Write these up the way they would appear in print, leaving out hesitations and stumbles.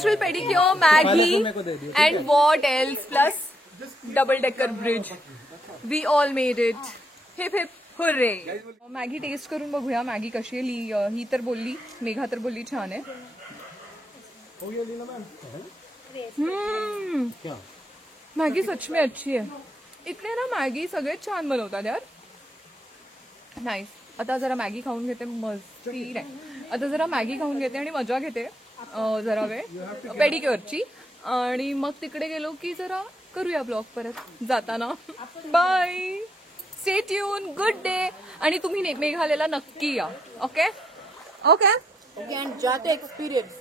natural pedicure, Maggie, and what else? Plus double decker bridge. We all made it. Hip hip hooray! Maggi taste करून बघूया Maggi कशी आहे. ही तर बोलली, मेघा तर बोलली छान आहे. मॅगी सच में अच्छी है. इकडे ना मॅगी सगळेच छान बनवतात यार. नाईस. आता जरा मॅगी खाऊन घेते. मस्ती नाही, आता जरा मॅगी खाऊन घेते आणि मजा घेते जरा वेळ पेडिक्युअरची. आणि मग तिकडे गेलो की जरा करूया ब्लॉग परत जाताना. Bye, stay tune, good day. आणि तुम्ही मेघालयाला नक्की या. Okay okay okay. जाते एक्सपिरियन्स.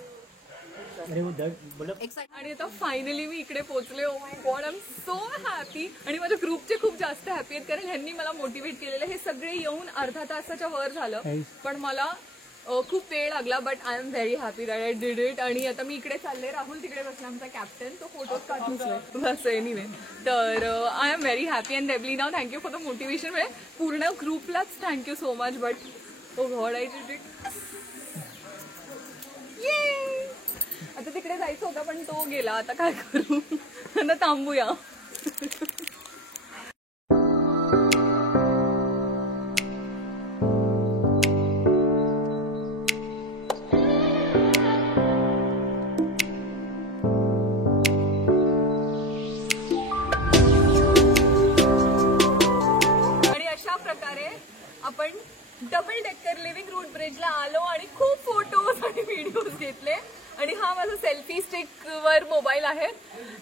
आणि आता फायनली मी इकडे पोहोचले. Oh my God, I am so happy. आणि माझ्या ग्रुपचे खूप जास्त हॅपी आहेत कारण ह्यांनी मला मोटिवेट केलेलं. हे सगळे येऊन अर्धा तासाच्या वर झालं पण मला खूप वेळ लागला. But I am very happy that I did it. आणि आता मी इकडे चालले. राहुल तिकडे बसला आमचा कॅप्टन, तो फोटोज काढतोय बस. एनिवे, तर I am very happy. And Debalina, thank you for the motivation. म्हणजे पूर्ण ग्रुपलाच thank you so much. But oh god, I did it. आता तिकडे जायचं होतं पण तो गेला. आता काय करू, आता थांबूया. आणि अशा प्रकारे आपण डबल डेकर लिव्हिंग रूट ब्रिजला आलो आणि खूप फोटोज आणि व्हिडिओज घेतले. आणि हा माझा सेल्फी स्टिक वर मोबाईल आहे.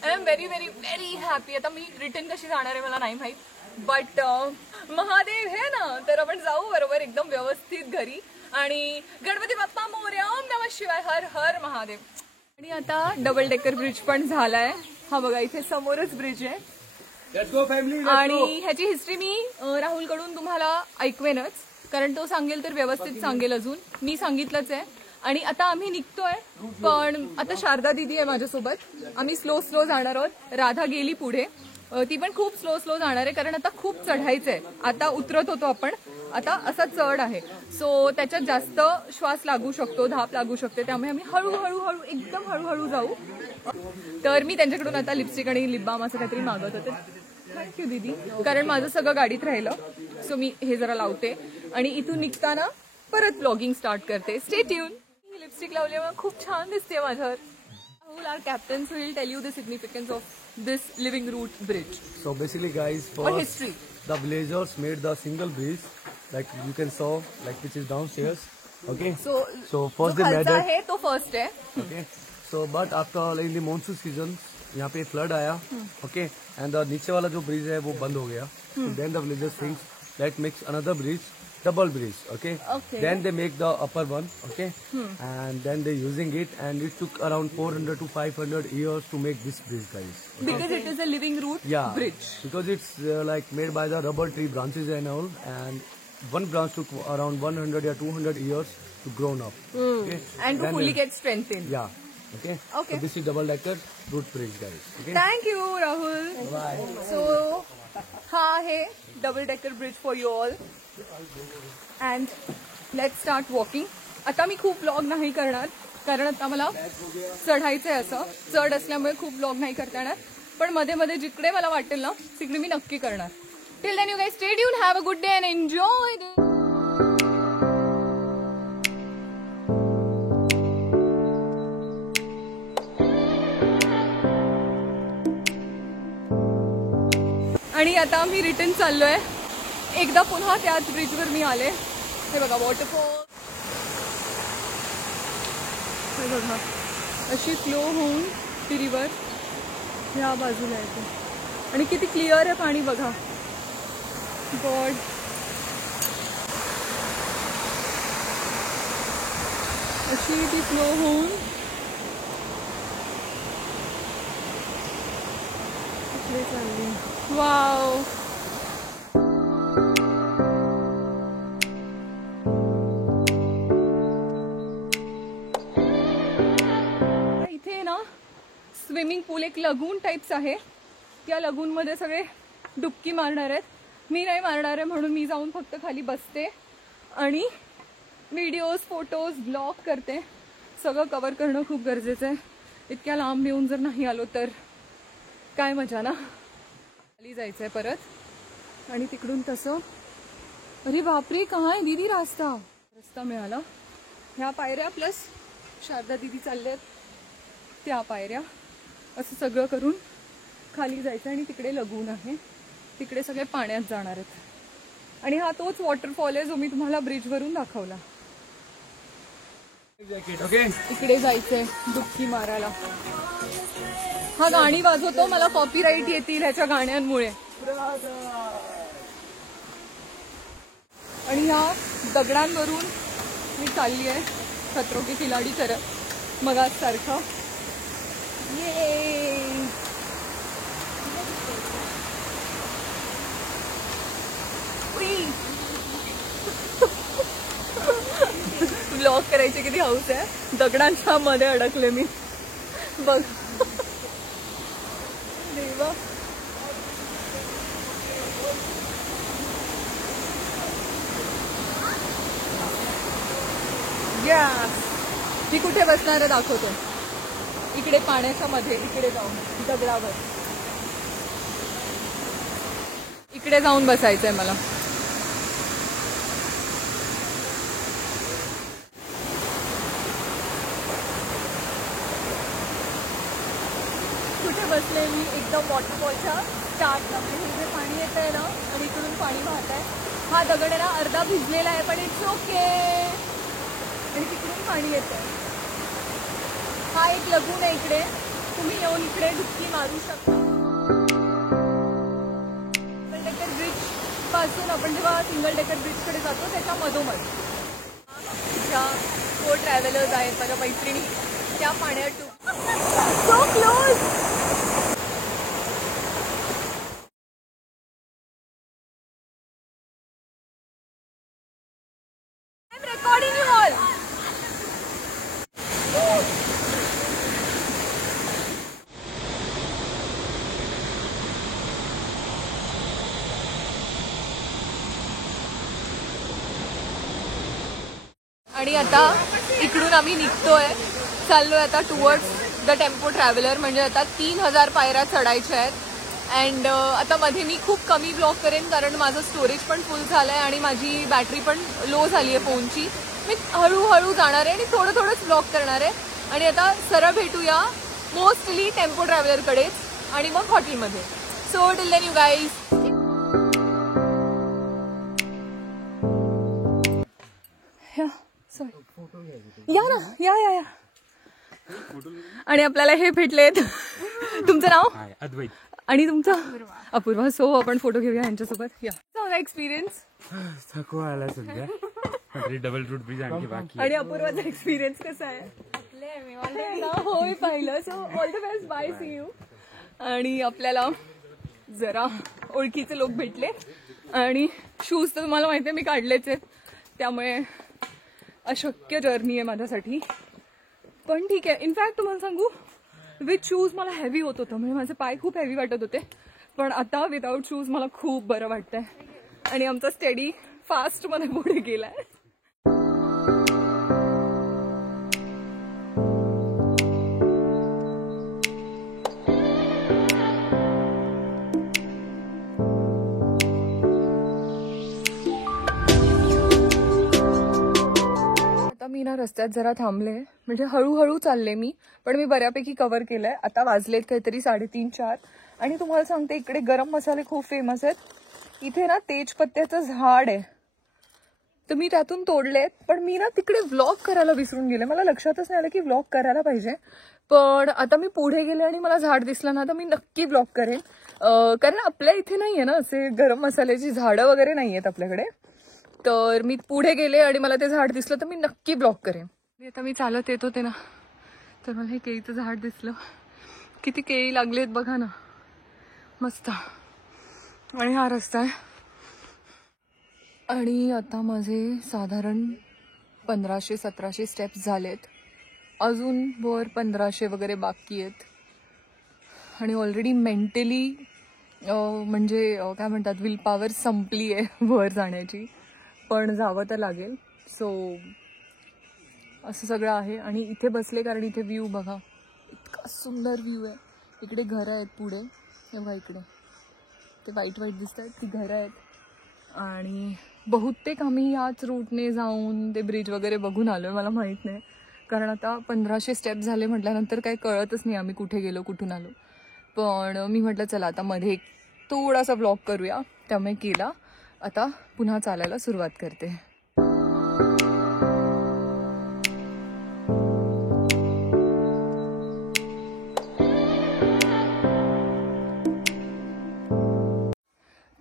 I am very very very happy. आता मी रिटर्न कशी जाणार आहे मला नाही माहीत. बट महादेव है ना, तर आपण जाऊ बरोबर एकदम व्यवस्थित घरी. आणि गणपती बाप्पा मोरया, ओम नमः शिवाय, हर हर महादेव. आणि आता डबल डेकर ब्रिज पण झालाय. हा बघा, इथे समोरच ब्रिज आहे. आणि ह्याची हिस्ट्री मी राहुल कडून तुम्हाला ऐकवेनच कारण तो सांगेल तर व्यवस्थित सांगेल. अजून मी सांगितलंच आहे. आणि आता आम्ही निघतोय पण आता शारदा दिदी आहे माझ्यासोबत. आम्ही स्लो स्लो जाणार आहोत. राधा गेली पुढे, ती पण खूप स्लो स्लो जाणार आहे कारण आता खूप चढायचं आहे. आता उतरत होतो आपण, आता असा चढ आहे. सो त्याच्यात जास्त श्वास लागू शकतो, धाप लागू शकते. त्यामुळे आम्ही हळूहळू हळू एकदम हळूहळू जाऊ. तर मी त्यांच्याकडून आता लिपस्टिक आणि लिप बाम असं काहीतरी मागत होते. थँक्यू दीदी, कारण माझं सगळं गाडीत राहिलं. सो मी हे जरा लावते आणि इथून निघताना परत ब्लॉगिंग स्टार्ट करते. Stay tune. लिपस्टिक लावल्यामुळे खूप छान दिसते माझ्यावर. Our captains will tell you the significance of this living root bridge. So basically, guys, Or history. The villagers made the single bridge, like you can saw, like which is downstairs. Okay. So first they made it. है तो first है. Okay. So but after like, in the monsoon season, यहाँ पे flood आया. Okay. And the नीचे वाला जो bridge है वो बंद हो गया. So then the villagers think let's make another bridge. Double bridge, okay? Okay. Then they make the upper one, okay? And then they're using it, and it took around 400 to 500 years to make this bridge, guys. Okay? Because it is a living root bridge. Because it's like made by the rubber tree branches and all, and one branch took around 100 or 200 years to grown up. Okay? And to fully get strengthened. Yeah. Okay. Okay. So this is double decker root bridge, guys. Okay. Thank you, Rahul. Bye. So, ha hai double decker bridge for you all. And let's start walking. आता मी खूप vlog नाही करणार कारण आता मला चढायचंय. असं चढ असल्यामुळे खूप व्लॉग नाही करता येणार. पण मध्ये मध्ये जिकडे मला वाटेल ना तिकडे मी नक्की करणार. Till then you guys stay tune, have a good day and enjoy day. आणि आता मी रिटर्न चाललोय. एकदा पुन्हा त्याच ब्रिजवर मी आले. हे बघा वॉटरफॉल. हे बघा अशी फ्लो होऊन ती रिव्हर ह्या बाजूला येते आणि किती क्लिअर आहे पाणी बघा. गॉड, अशी ती फ्लो होऊन इकडे चालली. वाव. स्विमिंग पूल एक लगून टाइप्स आहे. त्या लगून मध्ये सगळे डुबकी मारणार आहेत. मी नाही मारणार आहे म्हणून मी जाऊन फक्त खाली बसते आणि व्हिडिओज फोटोज ब्लॉग करते. सगळं कव्हर करणं खूप गरजेचं आहे इतक्या लांब येऊन जर नाही आलो तर काय मजा ना. खाली जायचंय परत आणि तिकडून तसं. अरे बापरे, कहाँ आहे दीदी रस्ता मिळाला. ह्या पायऱ्या प्लस शारदा दीदी चालल्यात त्या पायऱ्या, असं सगळं करून खाली जायचं आणि तिकडे लगून आहे. तिकडे सगळे पाण्यात जाणार आहेत आणि हा तोच वॉटरफॉल आहे जो मी तुम्हाला ब्रिजवरून दाखवला. इकडे जायचंय डुबकी मारायला. हा गाणी वाजवतो, मला कॉपीराईट येतील ह्याच्या गाण्यांमुळे. आणि ह्या दगडांवरून मी चालली आहे खतरों के खिलाडी करत मगाच सारखं. ये ब्लॉग करायचे किती हौस आहे. दगडांच्या मध्ये अडकले मी बघ. देवा, मी कुठे बसणार आहे दाखवतो. इकडे पाण्याच्या मध्ये, इकडे जाऊन दगडावर इकडे जाऊन बसायचंय मला. कुठे बसले मी एकदम वॉटरफॉलच्या स्टार्टला. म्हणजे पाणी येत आहे ना आणि इकडून पाणी वाहत आहे. हा दगड आहे ना अर्धा भिजलेला आहे पण इट्स ओके. आणि तिकडून पाणी येत आहे. हा एक लगून आहे इकडे, तुम्ही येऊन इकडे डुबकी मारू शकता. सिंगल डेकर ब्रिज पासून आपण जेव्हा सिंगल डेकर ब्रिज कडे जातो त्याच्या मधोमध ज्या 4 ट्रॅव्हलर्स आहेत माझ्या मैत्रिणी त्या पाण्यात so close. I am recording you all. आणि आता इकडून आम्ही निघतोय, चाललोय आता टुवर्ड्स द टेम्पो ट्रॅव्हलर. म्हणजे आता 3000 पायऱ्या चढायच्या आहेत. अँड आता मध्ये मी खूप कमी ब्लॉग करेन कारण माझं स्टोरेज पण फुल झालं आहे आणि माझी बॅटरी पण लो झाली आहे फोनची. मी हळूहळू जाणार आहे आणि थोडंच ब्लॉग करणार आहे. आणि आता सरळ भेटूया मोस्टली टेम्पो ट्रॅव्हलरकडेच आणि मग हॉटेलमध्ये. So till then you guys. या ना, या. आणि आपल्याला हे भेटलेत. तुमचं नाव? अद्वैत. आणि तुमचं? अपूर्वा. सो आपण फोटो घेऊया यांच्यासोबत. या एक्सपिरियन्स. थकवा आला सध्या. डबल रूट ब्रिज आणखी बाकी. आणि अपूर्वाचा एक्सपिरियन्स कसा आहे? होय पाहिलं. So all the best. Bye, see you. आणि आपल्याला जरा ओळखीचे लोक भेटले आणि शूज तर तुम्हाला माहिती आहे मी काढलेच आहेत, त्यामुळे अशक्य जर्नी आहे माझ्यासाठी. पण ठीक आहे. इनफॅक्ट तुम्हाला सांगू, विथ शूज मला हेवी होत होतं. म्हणजे माझे पाय खूप हेवी वाटत होते. पण आता विदाऊट शूज मला खूप बरं वाटतंय. आणि आमचा स्टेडी फास्टमध्ये पुढे गेलाय. मी ना रस्त्यात जरा थांबले, म्हणजे हळूहळू चालले मी, पण मी बऱ्यापैकी कव्हर केलंय. आता वाजलेत काहीतरी 3:30-4. आणि तुम्हाला सांगते इकडे गरम मसाले खूप फेमस आहेत. इथे ना तेजपत्त्याचं झाड आहे, तर मी त्यातून तोडलेत. पण मी ना तिकडे व्लॉग करायला विसरून गेले. मला लक्षातच नाही आलं की व्लॉग करायला पाहिजे. पण आता मी पुढे गेले आणि मला झाड दिसलं ना तर मी नक्की व्लॉग करेन. कारण आपल्या इथे नाहीये ना असे गरम मसाल्याची झाडं वगैरे नाही आहेत आपल्याकडे. तर मी पुढे गेले आणि मला ते झाड दिसलं तर मी नक्की ब्लॉग करेन. आता मी चालत येत होते ना तर मला हे केळीचं झाड दिसलं. किती केळी लागलेत बघा ना, मस्त. आणि हा रस्ता आहे. आणि आता माझे साधारण 1500-1700 स्टेप्स झालेत. अजून वर 1500 वगैरे बाकी आहेत. आणि ऑलरेडी मेंटली म्हणजे काय म्हणतात, विल पॉवर संपली आहे वर जाण्याची. पण जावं तर लागेल. सो असं सगळं आहे. आणि इथे बसले कारण इथे व्ह्यू बघा इतका सुंदर व्ह्यू आहे. इकडे घरं आहेत पुढे, तेव्हा इकडे ते व्हाईट व्हाईट दिसत आहेत, ती घरं आहेत. आणि बहुतेक आम्ही याच रूटने जाऊन ते ब्रिज वगैरे बघून आलो आहे. मला माहीत नाही, कारण आता 1500 स्टेप झाले म्हटल्यानंतर काही कळतच नाही आम्ही कुठे गेलो कुठून आलो. पण मी म्हटलं चला आता मध्ये एक थोडासा ब्लॉग करूया, त्यामुळे केला. आता पुन्हा चालायला सुरुवात करते.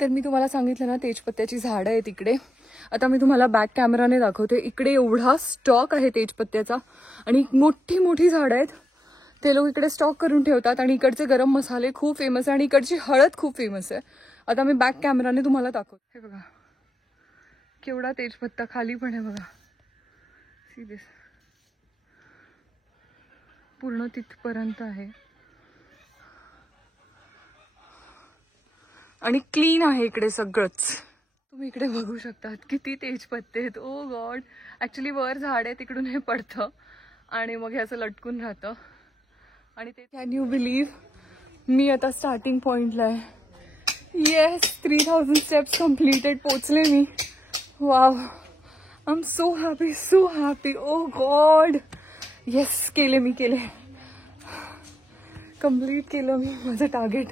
तर मी तुम्हाला सांगितलं ना, तेजपत्त्याची झाडं आहेत इकडे. आता मी तुम्हाला बॅक कॅमेराने दाखवते. इकडे एवढा स्टॉक आहे तेजपत्त्याचा आणि मोठी मोठी झाडं आहेत. ते लोक इकडे स्टॉक करून ठेवतात. आणि इकडचे गरम मसाले खूप फेमस आहे आणि इकडची हळद खूप फेमस आहे. आता मी बॅक कॅमेराने तुम्हाला दाखवते. हे बघा केवढा तेजपत्ता खाली पण आहे बघा. सी दिस, पूर्ण तिथपर्यंत आहे आणि क्लीन आहे इकडे सगळंच. तुम्ही इकडे बघू शकतात किती तेजपत्ते आहेत. ओ गॉड, ॲक्च्युली वर झाड आहे तिकडून हे पडतं आणि मग हे असं लटकून राहतं. आणि ते कॅन यू बिलीव्ह मी आता स्टार्टिंग पॉइंटला आहे. येस, 3000 स्टेप्स कम्प्लिटेड, पोचले मी. Wow, I am so happy, so happy. Oh god, yes, केले मी, केले, कम्प्लीट केलं मी माझं target.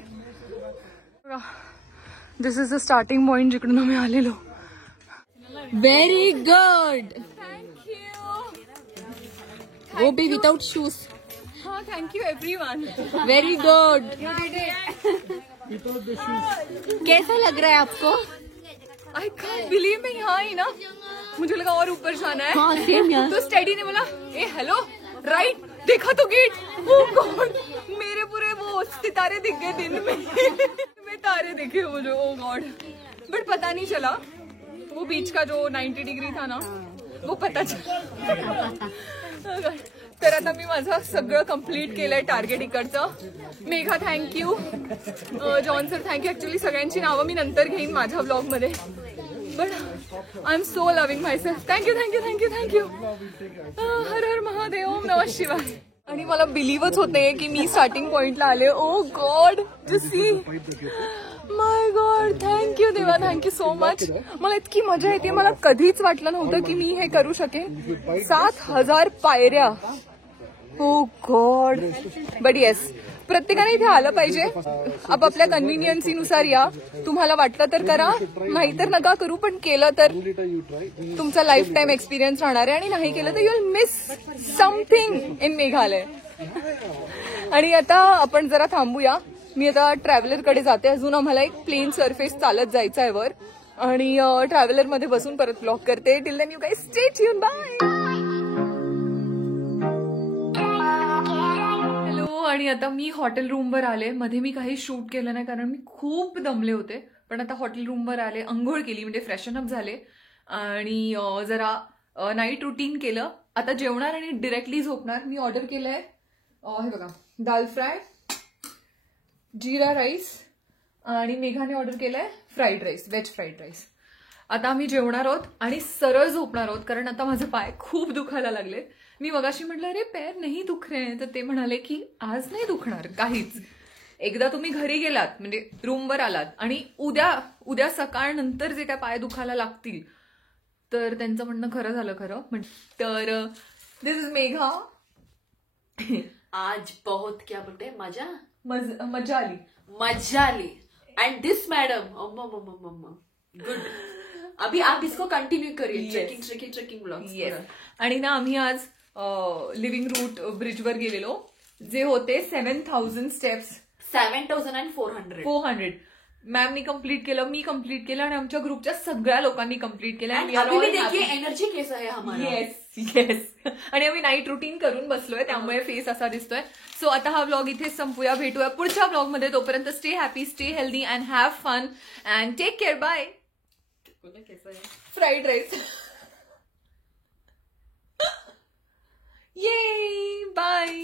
This is the starting point जिकडून आम्ही आलेलो. Very good. थँक्यू. वो भी without shoes. हाँ, थँक्यू एवरीवन. Very good. कैसा लग रहा है आपको? आई कांट बिलीव मैं यहाँ आई ना, मुझे लगा और ऊपर जाना है. हाँ, same यार. तो स्टडी ने बोला ए हेलो राइट, देखा तो गेट. ओह गॉड, मेरे पूरे वो सितारे दिख गए दिन में तारे दिखे मुझे. ओह गॉड, बट पता नहीं चला. वो बीच का जो 90 डिग्री था ना, वो पता चला. तर आता मी माझं सगळं कम्प्लीट केलंय टार्गेट इकडचं. Megha thank you, John sir thank you. Actually सगळ्यांची नावं मी नंतर घेईन माझ्या ब्लॉगमध्ये, but I am so loving myself. Thank you thank you thank you thank you. Har Har Mahadev, ओम नमः शिवाय. आणि मला बिलीव्हच होते की मी स्टार्टिंग पॉइंटला आले. ओ गॉड, जस्ट सी, माय गॉड, थँक्यू देवा, थँक्यू सो मच. मला इतकी मजा येते. मला कधीच वाटलं नव्हतं की मी हे करू शकेन. 7000 पायऱ्या. ओ गॉड, बट येस, प्रत्येकाने इथे आलं पाहिजे. आपापल्या कन्व्हिनियन्सीनुसार या. तुम्हाला वाटलं तर करा, नाही तर नका करू, पण केलं तर तुमचा लाईफ टाईम एक्सपिरियन्स राहणार आहे. आणि नाही केलं तर you will miss something in Meghalaya. आणि आता आपण जरा थांबूया. मी आता ट्रॅव्हलरकडे जाते. अजून आम्हाला एक प्लेन सरफेस चालत जायचं आहे वर, आणि ट्रॅव्हलरमध्ये बसून परत ब्लॉग करते. Till then you guys stay tune. Bye. आणि आता मी हॉटेल रूमवर आले. मध्ये मी काही शूट केलं नाही कारण मी खूप दमले होते. पण आता हॉटेल रूमवर आले, अंघोळ केली, म्हणजे फ्रेशन अप झाले आणि जरा नाईट रुटीन केलं. आता जेवणार आणि डिरेक्टली झोपणार. मी ऑर्डर केलंय, हे बघा, दाल फ्राय, जिरा राईस, आणि मेघाने ऑर्डर केलंय fried rice, veg fried rice. आता आम्ही जेवणार आहोत आणि सरळ झोपणार आहोत, कारण आता माझे पाय खूप दुखायला लागले. मी मगाशी म्हटलं अरे पैर नाही दुख रहे, तर ते म्हणाले की आज नाही दुखणार काहीच. एकदा तुम्ही घरी गेलात, म्हणजे रूमवर आलात, आणि उद्या सकाळ नंतर जे काय पाय दुखायला लागतील, तर त्यांचं म्हणणं खरं झालं खरं. तर दिस इज मेघा. आज बहुत क्या बोलते हैं, मजा मजा आली. एंड दिस मैडम, गुड. अभी आप इसको कंटिन्यू करिए. Trekking blogs. येस. आणि ना आम्ही आज लिव्हिंग रूट ब्रिजवर गेलेलो, जे होते 7000 स्टेप्स. 7400. मॅमनी कम्प्लीट केलं, मी कम्प्लीट केलं, आणि आमच्या ग्रुपच्या सगळ्या लोकांनी कम्प्लीट केलं. अभी भी देखिए एनर्जी कैसा है हमारा. येस. आणि आम्ही नाईट रुटीन करून बसलोय, त्यामुळे फेस असा दिसतोय. सो आता हा व्लॉग इथेच संपूया. भेटूया पुढच्या व्लॉगमध्ये. तोपर्यंत stay happy, stay healthy and have fun and take care. Bye. Fried rice. Yay! Bye!